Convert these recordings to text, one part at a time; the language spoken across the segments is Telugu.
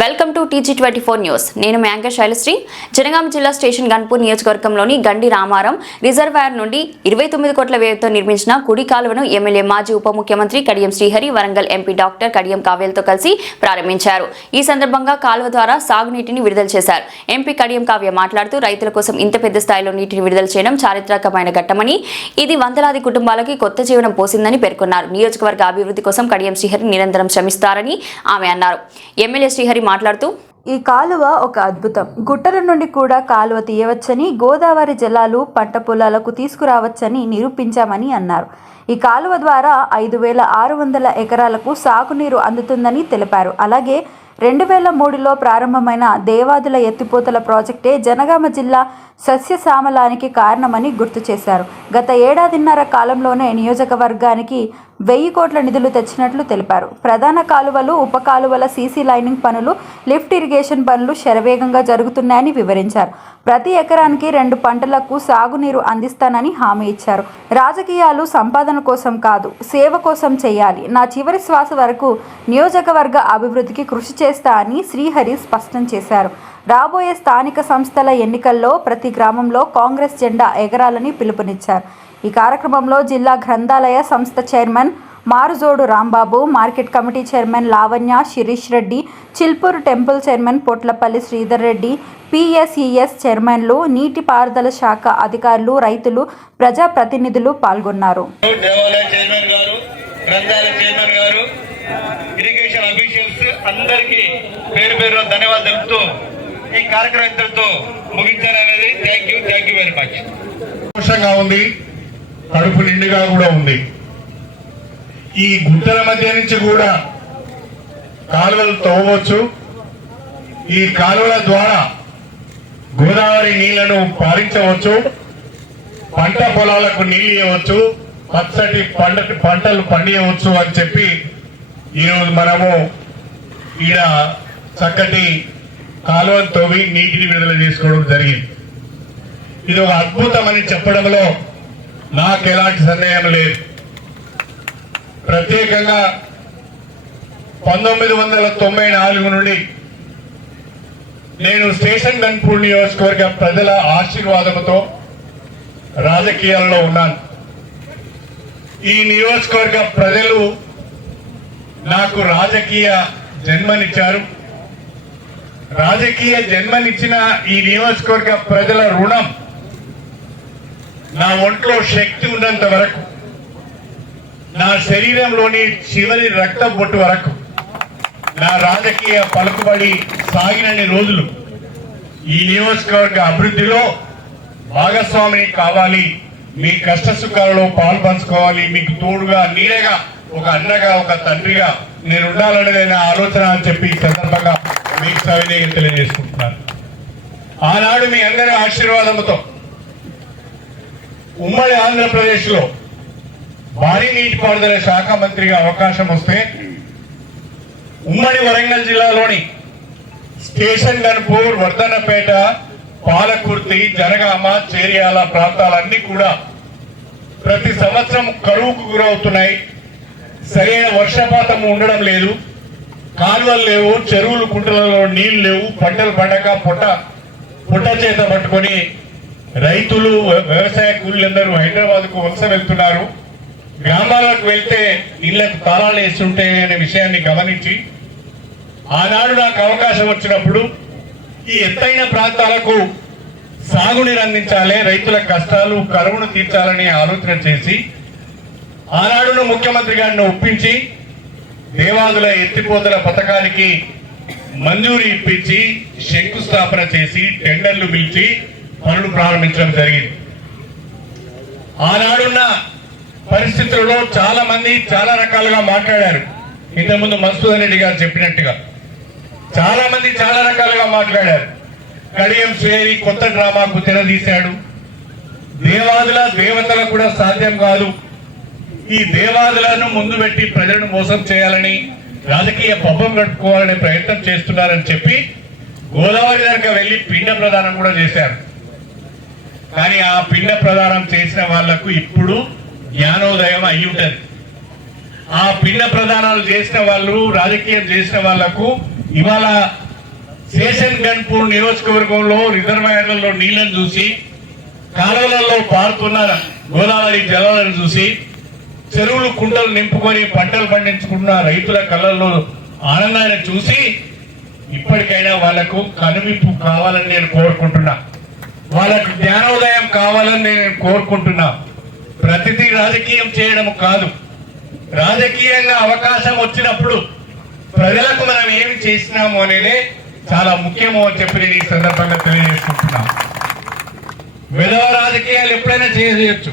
Welcome to TG24 news. నేను మీ యాంకర్ శైలశ్రీ. జనగామ జిల్లా స్టేషన్ గన్పూర్ నియోజకవర్గంలోని గండి రామారం రిజర్వాయర్ నుండి 29 కోట్ల వ్యయంతో నిర్మించిన కుడి కాలువను ఎమ్మెల్యే మాజీ ఉప ముఖ్యమంత్రి కడియం శ్రీహరి, వరంగల్ ఎంపీ డాక్టర్ కడియం కావ్యలతో కలిసి ప్రారంభించారు. ఈ సందర్భంగా కాలువ ద్వారా సాగునీటిని విడుదల చేశారు. ఎంపీ కడియం కావ్య మాట్లాడుతూ రైతుల కోసం ఇంత పెద్ద స్థాయిలో నీటిని విడుదల చేయడం చారిత్రకమైన ఘట్టమని, ఇది వందలాది కుటుంబాలకి కొత్త జీవనం పోసిందని పేర్కొన్నారు. నియోజకవర్గ అభివృద్ధి కోసం కడియం శ్రీహరి నిరంతరం శ్రమిస్తారని ఆమె అన్నారు. ఎమ్మెల్యే శ్రీహరి మాట్లాడుతూ, ఈ కాలువ ఒక అద్భుతం. గుట్టల నుండి కూడా కాలువ తీయవచ్చని, గోదావరి జలాలు పంట పొలాలకు తీసుకురావచ్చని నిరూపించామని అన్నారు. ఈ కాలువ ద్వారా 5,600 ఎకరాలకు సాగునీరు అందుతుందని తెలిపారు. అలాగే 2003లో ప్రారంభమైన దేవాదుల ఎత్తిపోతల ప్రాజెక్టే జనగామ జిల్లా సస్యశ్యామలానికి కారణమని గుర్తు చేశారు. గత ఏడాదిన్నర కాలంలోనే నియోజకవర్గానికి 1000 కోట్ల నిధులు తెచ్చినట్లు తెలిపారు. ప్రధాన కాలువలు, ఉప కాలువల సీసీ లైనింగ్ పనులు, లిఫ్ట్ ఇరిగేషన్ పనులు శరవేగంగా జరుగుతున్నాయని వివరించారు. ప్రతి ఎకరానికి 2 పంటలకు సాగునీరు అందిస్తానని హామీ ఇచ్చారు. రాజకీయాలు సంపాదన కోసం కాదు, సేవ కోసం చేయాలి. నా చివరి శ్వాస వరకు నియోజకవర్గ అభివృద్ధికి కృషి చేస్తా అని శ్రీహరి స్పష్టం చేశారు. రాబోయే స్థానిక సంస్థల ఎన్నికల్లో ప్రతి గ్రామంలో కాంగ్రెస్ జెండా ఎగరాలని పిలుపునిచ్చారు. ఈ కార్యక్రమంలో జిల్లా గ్రంథాలయ సంస్థ chairman Marujodu Rambabu, market committee chairman Lavanya, Sirish Reddy, Chilpur temple chairman Potlapalli Sridhar Reddy, PSES చైర్మన్లు, నీటిపారుదల శాఖ అధికారులు, రైతులు, ప్రజాప్రతినిధులు పాల్గొన్నారు. ఈ కార్యక్రమం ఇంతటితో ముగించాలనేది థ్యాంక్ యూ వెరీ మచ్. సంతోషంగా ఉంది, కడుపు నిండుగా కూడా ఉంది. ఈ గుట్టల మధ్య నుంచి కూడా కాలువలు తవ్వచ్చు. ఈ కాలువల ద్వారా గోదావరి నీళ్లను పారించవచ్చు, పంట పొలాలకు నీళ్ళు ఇవ్వచ్చు, పచ్చటి పంటలు పండియవచ్చు అని చెప్పి ఈరోజు మనము ఈడ చక్కటి కాలువను తవ్వి నీటిని విడుదల చేసుకోవడం జరిగింది. ఇది ఒక అద్భుతం అని చెప్పడంలో నాకు ఎలాంటి సందేహం లేదు. ప్రత్యేకంగా 1994 నుండి నేను స్టేషన్ గన్పూర్ నియోజకవర్గ ప్రజల ఆశీర్వాదంతో రాజకీయాల్లో ఉన్నాను. ఈ నియోజకవర్గ ప్రజలు నాకు రాజకీయ జన్మనిచ్చారు. రాజకీయ జన్మనిచ్చిన ఈ నియోజకవర్గ ప్రజల రుణం నా ఒంట్లో శక్తి ఉన్నంత వరకు, నా శరీరంలోని చివరి రక్త బొట్టు వరకు, నా రాజకీయ పలుకుబడి సాగినన్ని రోజులు ఈ నియోజకవర్గ అభివృద్ధిలో భాగస్వామిని కావాలి, మీ కష్ట సుఖాలలో పాలు పంచుకోవాలి, మీకు తోడుగా, నీడగా, ఒక అన్నగా, ఒక తండ్రిగా నేను ఉండాలనేది నా ఆలోచన అని చెప్పి ఈ సందర్భంగా మీకు సవినయంగా తెలియజేసుకుంటున్నాను. ఆనాడు మీ అందరి ఆశీర్వాదంతో ఉమ్మడి ఆంధ్రప్రదేశ్లో భారీ నీటిపారుదల శాఖ మంత్రిగా అవకాశం వస్తే ఉమ్మడి వరంగల్ జిల్లాలోని స్టేషన్ గన్పూర్, వర్ధన్నపేట, పాలకుర్తి, జనగామ, చేర్యాల ప్రాంతాలన్నీ కూడా ప్రతి సంవత్సరం కరువుకు గురవుతున్నాయి. సరైన వర్షపాతం ఉండడం లేదు, కాలువలు లేవు, చెరువులు కుంటలలో నీళ్లు లేవు, పంటలు పండక పుట్ట చేత పట్టుకొని రైతులు, వ్యవసాయ కూలీలందరూ హైదరాబాద్కు వలస వెళ్తున్నారు. గ్రామాలకు వెళ్తే ఇళ్లకు తాళాలు వేస్తుంటాయి అనే విషయాన్ని గమనించి ఆనాడు నాకు అవకాశం వచ్చినప్పుడు ఈ ఎత్తైన ప్రాంతాలకు సాగునీరు అందించాలి, రైతుల కష్టాలు, కరువును తీర్చాలని ఆలోచన చేసి ఆనాడును ముఖ్యమంత్రి గారిని ఒప్పించి దేవాదుల ఎత్తిపోతల పథకానికి మంజూరు ఇప్పించి శంకుస్థాపన చేసి టెండర్లు పిలిచి పనులు ప్రారంభించడం జరిగింది. ఆనాడున్న పరిస్థితుల్లో చాలా మంది చాలా రకాలుగా మాట్లాడారు. ఇంతకుముందు మధుసూదన్ రెడ్డి గారు చెప్పినట్టుగా చాలా మంది చాలా రకాలుగా మాట్లాడారు. కడియం శ్రీహరి కొత్త డ్రామాకు తెరదీశాడు. దేవాదుల దేవతలకు కూడా సాధ్యం కాదు, ఈ దేవాదులను ముందు పెట్టి ప్రజలను మోసం చేయాలని, రాజకీయ పబ్బం గడుపుకోవాలనే ప్రయత్నం చేస్తున్నారని చెప్పి గోదావరి దగ్గర వెళ్లి పిండ ప్రదానం కూడా చేశారు. కానీ ఆ పిండ ప్రదానం చేసిన వాళ్లకు ఇప్పుడు జ్ఞానోదయం అయి ఉంటుంది. ఆ పిండ ప్రదానాలు చేసిన వాళ్ళు, రాజకీయం చేసిన వాళ్లకు ఇవాళ శేషన్ గన్పూర్ నియోజకవర్గంలో రిజర్వాయర్లలో నీళ్లను చూసి, కాలువలలో పారుతున్న గోదావరి జలాలను చూసి, చెరువులు కుంటలు నింపుకొని పంటలు పండించుకున్న రైతుల కళ్ళల్లో ఆనందాన్ని చూసి ఇప్పటికైనా వాళ్లకు కనువిప్పు కావాలని నేను కోరుకుంటున్నా. వాళ్ళకు జ్ఞానోదయం కావాలని నేను కోరుకుంటున్నా. ప్రతిదీ రాజకీయం చేయడం కాదు, రాజకీయంగా అవకాశం వచ్చినప్పుడు ప్రజలకు మనం ఏమి చేసినాము అనేది చాలా ముఖ్యమో అని చెప్పి నేను ఈ సందర్భంగా తెలియజేసుకుంటున్నా. విధవ రాజకీయాలు ఎప్పుడైనా చేయవచ్చు.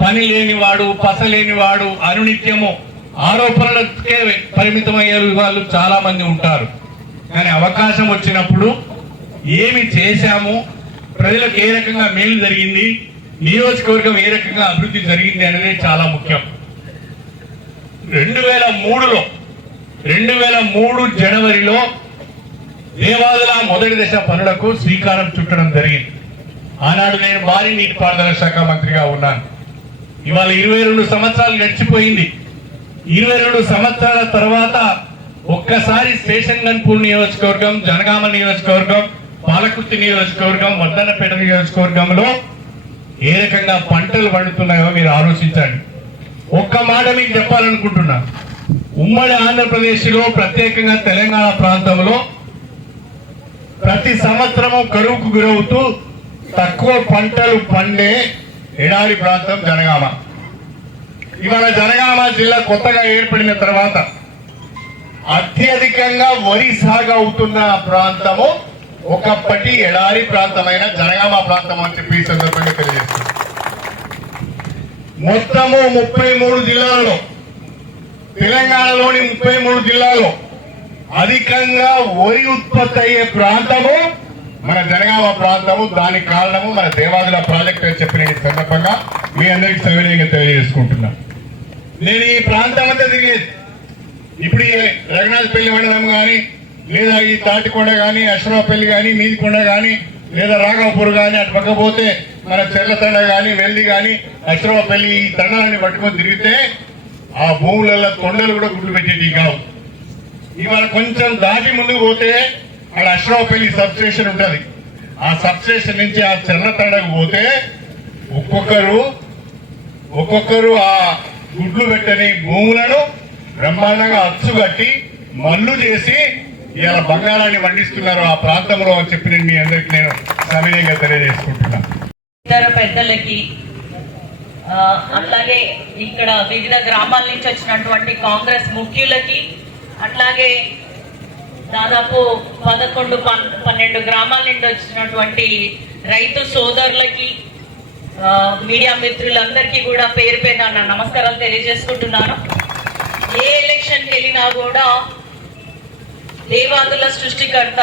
పని లేనివాడు, పస లేనివాడు, అనునిత్యము ఆరోపణలకే పరిమితమయ్యే వాళ్ళు చాలా మంది ఉంటారు. కానీ అవకాశం వచ్చినప్పుడు ఏమి చేశాము, ప్రజలకు ఏ రకంగా మేలు జరిగింది, నియోజకవర్గం ఏ రకంగా అభివృద్ధి జరిగింది అనేది చాలా ముఖ్యం. 2003 జనవరిలో దేవాదుల మొదటి దశ పనులకు శ్రీకారం చుట్టడం జరిగింది. ఆనాడు నేను భారీ నీటిపారుదల శాఖ మంత్రిగా ఉన్నాను. ఇవాళ 22 సంవత్సరాలు గడిచిపోయింది. 22 సంవత్సరాల తర్వాత ఒక్కసారి శేషన్ గన్పూర్ నియోజకవర్గం, జనగామ నియోజకవర్గం, పాలకుర్తి నియోజకవర్గం, వర్ధన్నపేట నియోజకవర్గంలో ఏ రకంగా పంటలు పండుతున్నాయో మీరు ఆలోచించండి. ఒక్క మాట మీకు చెప్పాలనుకుంటున్నా. ఉమ్మడి ఆంధ్రప్రదేశ్ లో, ప్రత్యేకంగా తెలంగాణ ప్రాంతంలో ప్రతి సంవత్సరము కరువుకు గురవుతూ తక్కువ పంటలు పండే ఎడారి ప్రాంతం జనగామ. ఇవాళ జనగామ జిల్లా కొత్తగా ఏర్పడిన తర్వాత అత్యధికంగా వరి సాగు అవుతున్న ప్రాంతము ఒకప్పటి ఎడారి ప్రాంతమైన జనగామ ప్రాంతం అని చెప్పి ఈ సందర్భంగా తెలియజేస్తుంది. మొత్తము 33 జిల్లాలలో, తెలంగాణలోని 33 జిల్లాలో అధికంగా వరి ఉత్పత్తి అయ్యే ప్రాంతము మన జనగామ ప్రాంతము. దానికి కారణము మన దేవాదుల ప్రాజెక్టు అని చెప్పిన ఈ సందర్భంగా మీ అందరికీ సవినయంగా తెలియజేసుకుంటున్నా. నేను ఈ ప్రాంతం అంతా తిరిగేది. ఇప్పుడు ఈ రఘునాథపల్లి మండలం కానీ, లేదా ఈ తాటికొండ కానీ, అశ్వరాపల్లి కానీ, మీదికొండ కానీ, లేదా రాఘవపూర్ కానీ, అటు పక్కపోతే మన చెర్లతండ కానీ, వెల్లి కానీ, అశ్వరాపల్లి, ఈ తండాలని పట్టుకొని తిరిగితే ఆ భూములలో కొండలు కూడా గుడ్లు పెట్టేవి కావు. ఇవాళ కొంచెం దాటి ముందుకు పోతే అక్కడ అశ్వరాపల్లి సబ్ స్టేషన్ ఉంటుంది. ఆ సబ్ స్టేషన్ నుంచి ఆ చెర్లతండకు పోతే ఒక్కొక్కరు ఆ గుడ్లు పెట్టని భూములను బ్రహ్మాండంగా అచ్చుగట్టి మల్లు చేసి ఇలా బంగారాన్ని పండిస్తున్నారు ఆ ప్రాంతంలో అని చెప్పి నేను మీ అందరికి నేను సవినయంగా తెలియజేసుకుంటున్నా. ఇతర పెద్దలకి, అట్లాగే ఇక్కడ వివిధ గ్రామాల నుంచి వచ్చినటువంటి కాంగ్రెస్ ముఖ్యులకి, అట్లాగే దాదాపు 11-12 గ్రామాల నుండి వచ్చినటువంటి రైతు సోదరులకి, మీడియా మిత్రులందరికీ కూడా పేరు పేరు నా నమస్కారాలు తెలియజేసుకుంటున్నాను. ఏ ఎలక్షన్కి వెళ్ళినా కూడా దేవాదుల సృష్టికర్త,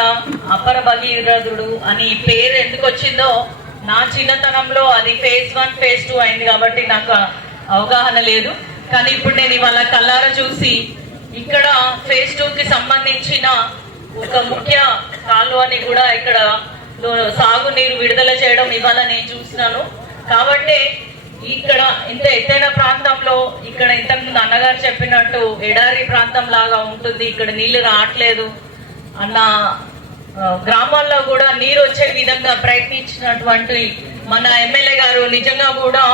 అపర భగీరథుడు అని పేరు ఎందుకు వచ్చిందో నా చిన్నతనంలో అది phase 1, phase 2 అయింది కాబట్టి నాకు అవగాహన లేదు. కానీ ఇప్పుడు నేను ఇవాళ కళ్ళారా చూసి ఇక్కడ phase 2కి సంబంధించిన ఒక ముఖ్య కాలువని కూడా ఇక్కడ సాగునీరు విడుదల చేయడం ఇవాళ నేను చూసినాను. కాబట్టి ఇక్కడ ఇంత ఎత్తైన ప్రాంతంలో, ఇక్కడ ఇంతకుముందు అన్నగారు చెప్పినట్టు ఎడారి ప్రాంతం లాగా ఉంటుంది, ఇక్కడ నీళ్లు రావట్లేదు అన్న గ్రామాల్లో కూడా నీరు వచ్చే విధంగా ప్రయత్నించినటువంటి మన ఎమ్మెల్యే గారు నిజంగా కూడా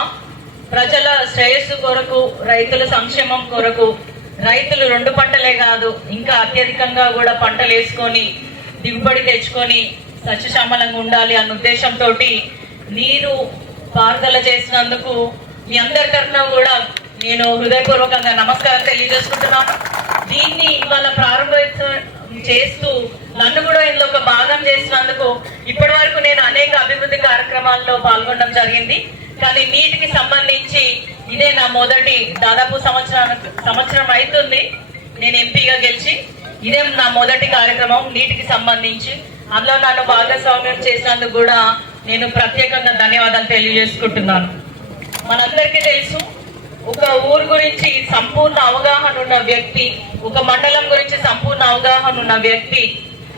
ప్రజల శ్రేయస్సు కొరకు, రైతుల సంక్షేమం కొరకు, రైతులు 2 పంటలే కాదు ఇంకా అత్యధికంగా కూడా పంటలు వేసుకొని దిగుబడి తెచ్చుకొని సస్యశ్యామలంగా ఉండాలి అన్న ఉద్దేశంతో నీరు పారుదల చేసినందుకు మీ అందరి తరఫున కూడా నేను హృదయపూర్వకంగా నమస్కారం తెలియజేసుకుంటున్నాను. దీన్ని ఇవాళ ప్రారంభోత్సవం చేస్తూ నన్ను కూడా ఇందులో ఒక భాగం చేసినందుకు ఇప్పటి వరకు నేను అనేక అభివృద్ధి కార్యక్రమాల్లో పాల్గొనడం జరిగింది. కానీ నీటికి సంబంధించి ఇదే నా మొదటి, దాదాపు సంవత్సరం అవుతుంది నేను ఎంపీగా గెలిచి, ఇదే నా మొదటి కార్యక్రమం నీటికి సంబంధించి. అందులో నన్ను భాగస్వామ్యం చేసినందుకు కూడా నేను ప్రత్యేకంగా ధన్యవాదాలు తెలియజేసుకుంటున్నాను. మనందరికీ తెలుసు, ఒక ఊరు గురించి సంపూర్ణ అవగాహన ఉన్న వ్యక్తి, ఒక మండలం గురించి సంపూర్ణ అవగాహన ఉన్న వ్యక్తి,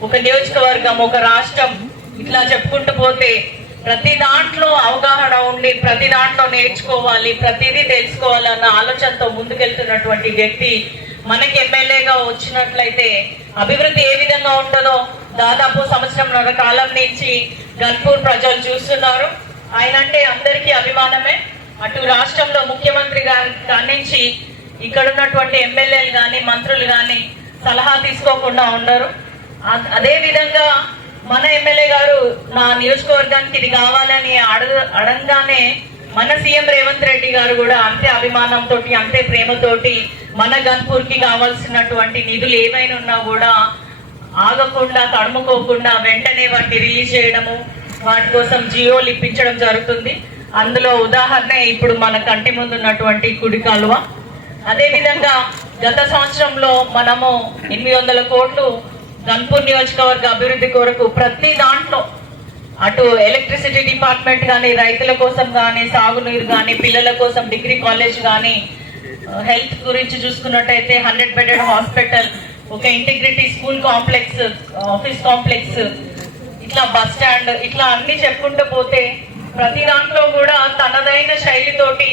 ఒక నియోజకవర్గం, ఒక రాష్ట్రం, ఇట్లా చెప్పుకుంటూ పోతే ప్రతి దాంట్లో అవగాహన ఉండి ప్రతి దాంట్లో నేర్చుకోవాలి, ప్రతిదీ తెలుసుకోవాలన్న ఆలోచనతో ముందుకెళ్తున్నటువంటి వ్యక్తి మనకి ఎమ్మెల్యేగా వచ్చినట్లయితే అభివృద్ధి ఏ విధంగా ఉంటుందో దాదాపు సంవత్సరంన్నర కాలం నుంచి గన్పూర్ ప్రజలు చూస్తున్నారు. ఆయన అంటే అందరికీ అభిమానమే. అటు రాష్ట్రంలో ముఖ్యమంత్రి గారి నుంచి ఇక్కడ ఉన్నటువంటి ఎమ్మెల్యేలు కానీ మంత్రులు కానీ సలహా తీసుకోకుండా ఉండరు. అదే విధంగా మన ఎమ్మెల్యే గారు నా నియోజకవర్గానికి ఇది కావాలని అడగగానే మన సీఎం రేవంత్ రెడ్డి గారు కూడా అంతే అభిమానంతో అంతే ప్రేమతోటి మన గన్పూర్కి కావాల్సినటువంటి నిధులు ఏమైనా ఉన్నా కూడా ఆగకుండా తడుముకోకుండా వెంటనే వాటిని రిలీజ్ చేయడము, వాటి కోసం జియోలు ఇప్పించడం జరుగుతుంది. అందులో ఉదాహరణ ఇప్పుడు మన కంటి ముందు ఉన్నటువంటి కుడి కాలువ. అదేవిధంగా గత సంవత్సరంలో మనము 800 కోట్లు గన్పూర్ నియోజకవర్గ అభివృద్ధి కొరకు ప్రతి దాంట్లో అటు ఎలక్ట్రిసిటీ డిపార్ట్మెంట్ కానీ, రైతుల కోసం కానీ, సాగునీరు కానీ, పిల్లల కోసం డిగ్రీ కాలేజ్ కానీ, హెల్త్ గురించి చూసుకున్నట్టయితే 100 బెడెడ్ హాస్పిటల్, ఒక integrity school complex, office complex, ఇట్లా బస్ స్టాండ్, ఇట్లా అన్ని చెప్పుకుంటూ పోతే ప్రతి దాంట్లో కూడా తనదైన శైలితోటి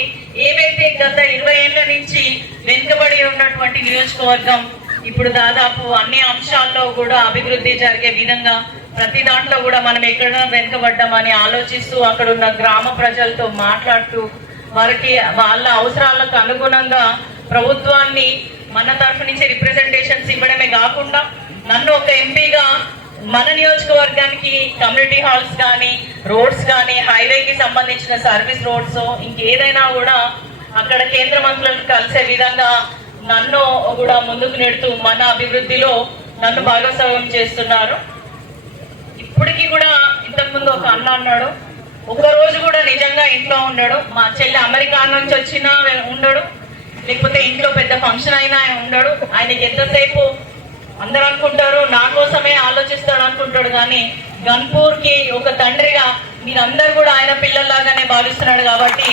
ఏవైతే గత 20 ఏళ్ల నుంచి వెనుకబడి ఉన్నటువంటి నియోజకవర్గం ఇప్పుడు దాదాపు అన్ని అంశాల్లో కూడా అభివృద్ధి జరిగే విధంగా ప్రతి దాంట్లో కూడా మనం ఎక్కడ వెనుకబడ్డామని ఆలోచిస్తూ అక్కడ ఉన్న గ్రామ ప్రజలతో మాట్లాడుతూ వారికి వాళ్ళ అవసరాలకు అనుగుణంగా ప్రభుత్వాన్ని మన తరఫు నుంచి రిప్రజెంటేషన్స్ ఇవ్వడమే కాకుండా నన్ను ఒక ఎంపీగా మన నియోజకవర్గానికి కమ్యూనిటీ హాల్స్ కానీ, రోడ్స్ కానీ, హైవేకి సంబంధించిన సర్వీస్ రోడ్స్ ఇంకేదైనా కూడా అక్కడ కేంద్ర మంత్రులను కలిసే విధంగా నన్ను కూడా ముందుకు నెడుతూ మన అభివృద్ధిలో నన్ను భాగస్వామ్యం చేస్తున్నారు. ఇప్పటికీ కూడా ఇంతకుముందు ఒక అన్న అన్నాడు, ఒక్కరోజు కూడా నిజంగా ఇంట్లో ఉన్నాడు. మా చెల్లి అమెరికా నుంచి వచ్చినా ఉండడు, లేకపోతే ఇంట్లో పెద్ద ఫంక్షన్ అయినా ఆయన ఉండడు. ఆయనకి ఎంతసేపు అందరూ అనుకుంటారు నా కోసమే ఆలోచిస్తాడు అనుకుంటాడు, కానీ గన్పూర్కి ఒక తండ్రిగా మీరందరూ కూడా ఆయన పిల్లల్లాగానే భావిస్తున్నాడు. కాబట్టి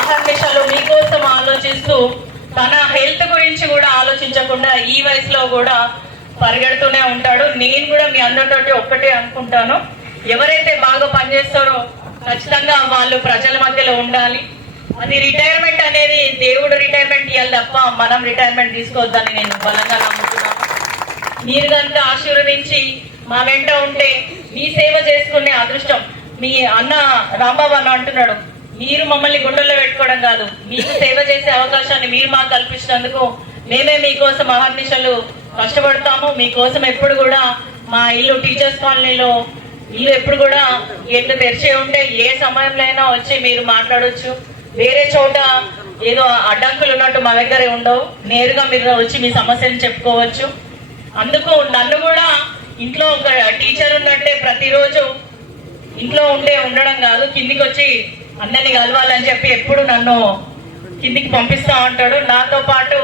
అహర్నిశలు మీకోసం ఆలోచిస్తూ తన హెల్త్ గురించి కూడా ఆలోచించకుండా ఈ వయసులో కూడా పరిగెడుతూనే ఉంటాడు. నేను కూడా మీ అందరితోటి ఒక్కటే అనుకుంటాను, ఎవరైతే బాగా పనిచేస్తారో ఖచ్చితంగా వాళ్ళు ప్రజల మధ్యలో ఉండాలి. అది రిటైర్మెంట్ అనేది దేవుడు రిటైర్మెంట్ ఇవ్వాలి తప్ప మనం రిటైర్మెంట్ తీసుకోవద్దని నేను బలంగా నమ్ముతున్నాను. మీరు కనుక ఆశీర్వదించి మా వెంట ఉంటే మీ సేవ చేసుకునే అదృష్టం, మీ అన్న రాంబాబు అన్న అంటున్నాడు, మీరు మమ్మల్ని గుండెల్లో పెట్టుకోవడం కాదు, మీకు సేవ చేసే అవకాశాన్ని మీరు మాకు కల్పించినందుకు మేమే మీకోసం అహర్నిశలు కష్టపడతాము. మీకోసం ఎప్పుడు కూడా మా ఇల్లు టీచర్స్ కాలనీలో ఇల్లు ఎప్పుడు కూడా గేట్లు తెరిచే ఉంటే ఏ సమయంలో అయినా వచ్చి మీరు మాట్లాడవచ్చు. వేరే చోట ఏదో అడ్డంకులు ఉన్నట్టు మా దగ్గర ఉండవు, నేరుగా మీరు వచ్చి మీ సమస్యను చెప్పుకోవచ్చు. అందుకు నన్ను కూడా ఇంట్లో ఒక టీచర్ ఉన్నట్టే ప్రతిరోజు ఇంట్లో ఉండడం కాదు, కిందికి వచ్చి అందరినీ కలవాలని చెప్పి ఎప్పుడు నన్ను కిందికి పంపిస్తా ఉంటాడు. నాతో పాటు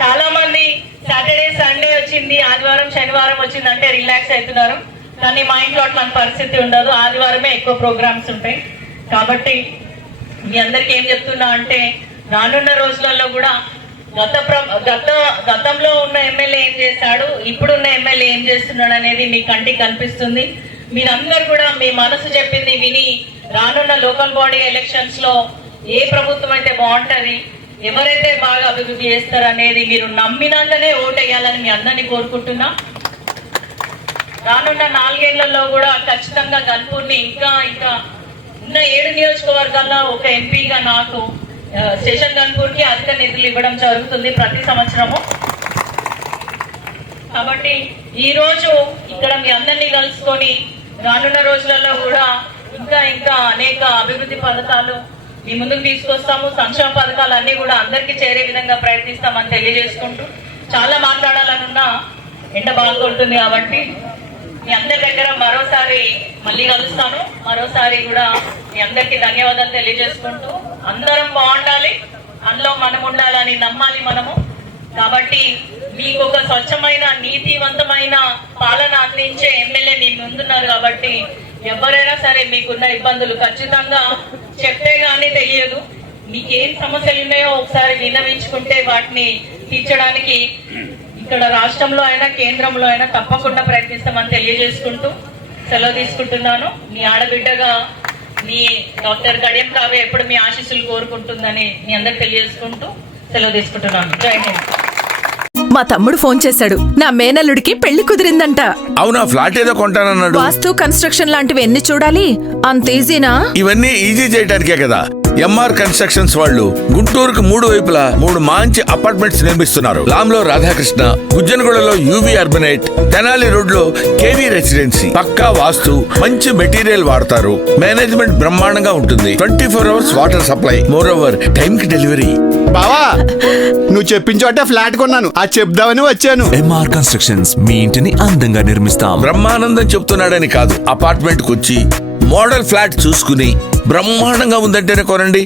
చాలా మంది సాటర్డే సండే వచ్చింది, ఆదివారం శనివారం వచ్చిందంటే రిలాక్స్ అవుతున్నారు, కానీ మా ఇంట్లో అట్లాంటి పరిస్థితి ఉండదు. ఆదివారమే ఎక్కువ ప్రోగ్రామ్స్ ఉంటాయి. కాబట్టి మీ అందరికి ఏం చెప్తున్నా అంటే రానున్న రోజులలో కూడా గతంలో ఉన్న ఎమ్మెల్యే ఏం చేశాడు, ఇప్పుడున్న ఎమ్మెల్యే ఏం చేస్తున్నాడు అనేది మీ కంటికి కనిపిస్తుంది. మీరందరూ కూడా మీ మనసు చెప్పింది విని రానున్న లోకల్ బాడీ ఎలక్షన్స్ లో ఏ ప్రభుత్వం అయితే బాగుంటది, ఎవరైతే బాగా అభివృద్ధి చేస్తారు అనేది మీరు నమ్మినాకనే ఓటేయాలని మీ అందరినీ కోరుకుంటున్నా. రానున్న 4 ఏళ్లలో కూడా ఖచ్చితంగా గన్పూర్ని ఇంకా ఉన్న 7 నియోజకవర్గాల్లో ఒక ఎంపీగా నాకు స్టేషన్ గన్పూర్కి అధిక నిధులు ఇవ్వడం జరుగుతుంది ప్రతి సంవత్సరము. కాబట్టి ఈ రోజు ఇక్కడ మీ అందరినీ కలుసుకొని రానున్న రోజులలో కూడా ఇంకా అనేక అభివృద్ధి పథకాలు మీ ముందుకు తీసుకొస్తాము. సంక్షేమ పథకాలు అన్ని కూడా అందరికీ చేరే విధంగా ప్రయత్నిస్తామని తెలియజేసుకుంటూ, చాలా మాట్లాడాలనున్నా ఎండ బాగా కొడుతుంది కాబట్టి మీ అందరి దగ్గర మరోసారి మళ్ళీ కలుస్తాను. మరోసారి కూడా మీ అందరికీ ధన్యవాదాలు తెలియజేసుకుంటూ, అందరం బాగుండాలి, అందులో మనం ఉండాలని నమ్మాలి మనము. కాబట్టి మీకు ఒక స్వచ్ఛమైన నీతివంతమైన పాలన అందించే ఎమ్మెల్యే మీ ముందున్నారు. కాబట్టి ఎవరైనా సరే మీకున్న ఇబ్బందులు ఖచ్చితంగా చెప్తే గానీ తెలియదు. మీకేం సమస్యలు ఉన్నాయో ఒకసారి విన్నవించుకుంటే వాటిని తీర్చడానికి ఇక్కడ రాష్ట్రంలో అయినా కేంద్రంలో అయినా తప్పకుండా ప్రయత్నిస్తామని తెలియజేసుకుంటూ సెలవు తీసుకుంటున్నాను. మీ ఆడబిడ్డగా మీ డాక్టర్ కడియం కావ్య ఎప్పుడు మీ ఆశీస్సులు కోరుకుంటుందని మీ అందరికి తెలియజేసుకుంటూ సెలవు తీసుకుంటున్నాను. జై హింద్. మా తమ్ముడు ఫోన్ చేశాడు. నా మేనల్లుడికి పెళ్లి కుదిరిందంట. అవునా, ఫ్లాట్ ఏదో కొంటానన్నాడు. వాస్తు, కన్స్ట్రక్షన్ లాంటివి ఎన్ని చూడాలి? అంత ఈజీనా? ఇవన్నీ ఈజీ చేయడానికే కదా ఎంఆర్ కన్స్ట్రక్షన్స్ వాళ్ళు గుంటూరుకు 3 వైపులా 3 మంచి అపార్ట్మెంట్స్ నిర్మిస్తున్నారు. లాంలో రాధాకృష్ణ, గుజ్జనగూడలో యూవి అర్బనైట్, తెనాలి రోడ్ లో కేవీ రెసిడెన్సీ. పక్కా వాస్తు, మంచి మెటీరియల్ వాడతారు. మేనేజ్మెంట్ బ్రహ్మాండంగా ఉంటుంది. 24 hours water supply. Moreover time కి డెలివరీ. బావా, నువ్వు చెప్పిన చోట ఫ్లాట్ కొన్నాను. అది చెప్దామని వచ్చాను. ఎంఆర్ కన్స్ట్రక్షన్స్ మీ ఇంటిని అందంగా నిర్మిస్తాం. బ్రహ్మానందం చెప్తున్నాడని కాదు, అపార్ట్మెంట్ కు వచ్చి మోడల్ ఫ్లాట్ చూసుకుని బ్రహ్మాండంగా ఉందంటేనే కొనండి.